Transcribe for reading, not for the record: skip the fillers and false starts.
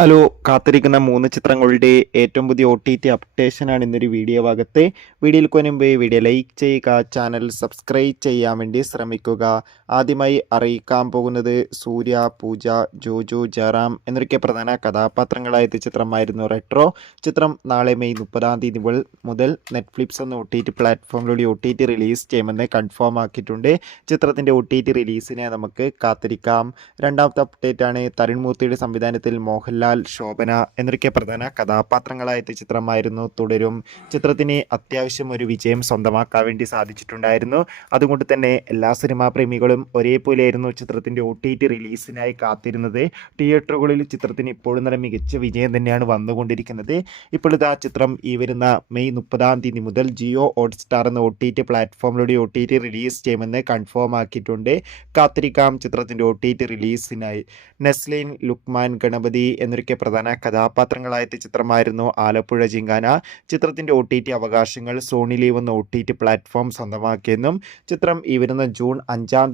Hello, കാത്തിരിക്കുന്ന 3 ചിത്രങ്ങളുടെ ഏറ്റവും പുതിയ OTT അപ്ഡേഷനാണ് ഇന്നൊരു വീഡിയോ ഭാഗത്ത്. വീഡിയോയിൽ മുൻപ് വീഡിയോ ലൈക്ക് ചെയ്യുക, ചാനൽ സബ്സ്ക്രൈബ് ചെയ്യാൻ വേണ്ടി ശ്രമിക്കുക. ആദ്യമായി അറിയിക്കാൻ പോകുന്നത് സൂര്യ, പൂജ, ജോജു, ജയറാം എന്നൊക്കെ പ്രധാന കഥാപാത്രങ്ങളായ ചിത്രമായിരുന്നു റെട്രോ. ചിത്രം നാളെ മെയ് 30 മുതൽ നെറ്റ്ഫ്ലിക്സ് എന്ന OTT പ്ലാറ്റ്ഫോമിലൂടെ OTT റിലീസ് ചെയ്യുമെന്ന് കൺഫേം ആക്കിയിട്ടുണ്ട്. ചിത്രത്തിൻ്റെ OTT റിലീസിനെ നമുക്ക് കാത്തിരിക്കാം. രണ്ടാമത്തെ അപ്ഡേറ്റ് ആണ് തരുൺ മൂർത്തിയുടെ സംവിധാനത്തിൽ മോഹൻലാൽ, ശോഭന എന്നൊക്കെ പ്രധാന കഥാപാത്രങ്ങളായ ചിത്രമായിരുന്നു തുടരും. ചിത്രത്തിന് അത്യാവശ്യം ഒരു വിജയം സ്വന്തമാക്കാൻ വേണ്ടി സാധിച്ചിട്ടുണ്ടായിരുന്നു. അതുകൊണ്ട് തന്നെ എല്ലാ സിനിമാ പ്രേമികളും ഒരേപോലെയായിരുന്നു ചിത്രത്തിൻ്റെ OTT റിലീസിനായി കാത്തിരുന്നത്. തിയേറ്ററുകളിൽ ചിത്രത്തിന് ഇപ്പോഴും നല്ല മികച്ച വിജയം തന്നെയാണ് വന്നുകൊണ്ടിരിക്കുന്നത്. ഇപ്പോൾ ഇതാ ചിത്രം ഈ വരുന്ന മെയ് 30 മുതൽ ജിയോ ഹോട്ട്സ്റ്റാർ എന്ന OTT പ്ലാറ്റ്ഫോമിലൂടെ OTT റിലീസ് ചെയ്യുമെന്ന് കൺഫേം ആക്കിയിട്ടുണ്ട്. കാത്തിരിക്കാം ചിത്രത്തിൻ്റെ OTT റിലീസിനായി. നെസ്ലിൻ, ലുക്മാൻ, ഗണപതി എന്നൊക്കെ പ്രധാന കഥാപാത്രങ്ങളായ ചിത്രമായിരുന്നു ആലപ്പുഴ ജിങ്കാന. ചിത്രത്തിൻ്റെ OTT അവകാശങ്ങൾ സോണി ലീവ് എന്ന OTT പ്ലാറ്റ്ഫോം സ്വന്തമാക്കിയെന്നും ചിത്രം ഈ വരുന്ന ജൂൺ 5